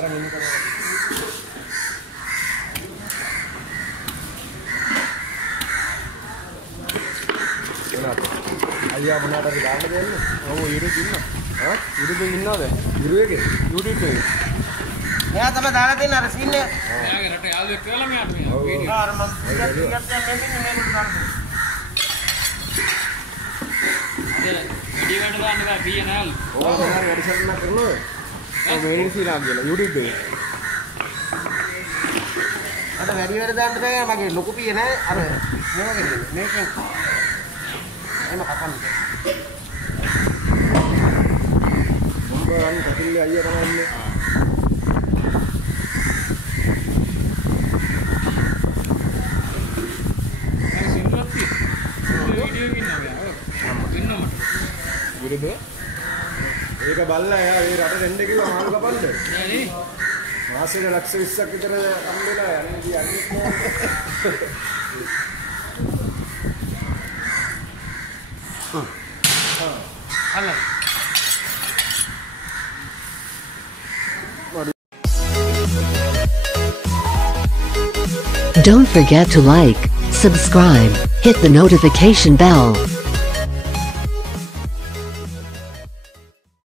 තරම් ඉන්න කරනවා. අයියා මොනවාට හරි දාන්න දෙන්නේ? ඔව් YouTube ඉන්නවා. හා? YouTube ඉන්නවද? YouTube එකේ? YouTube එකේ. මෙයා තමයි දාලා දෙන්නේ අර සීන් එක. එයාගේ රට යාළුවෙක් කියලා මෙයාට මේ වීඩියෝ. ආ අර මම ටිකක් මෙන්න මේකට දාන්න. වීඩියෝ එකට දාන්න බෑ බීය නෑලු. ඔව් මම වැඩසටහනක් කරනවා. ඔව් මේ ශ්‍රී ලංකාව කියලා YouTube එකේ. අර වැඩි වැඩ දාන්න බෑ මගේ ලොකු පිය නෑ අර මේ වගේ මේකෙන් එම කපන්න. මොම්බරන් කතිල්ලේ අයියා තමයි ඉන්නේ. ඒක බල්ලා එයා ඒ රට දෙන්න කිව්වා මාළු කපන්න. නෑනේ. මාසෙට ලක්ෂ 20ක් විතර හම්බෙලා යන්නේ කියන්නේ. හල්ල. Don't forget to like, subscribe, hit the notification bell.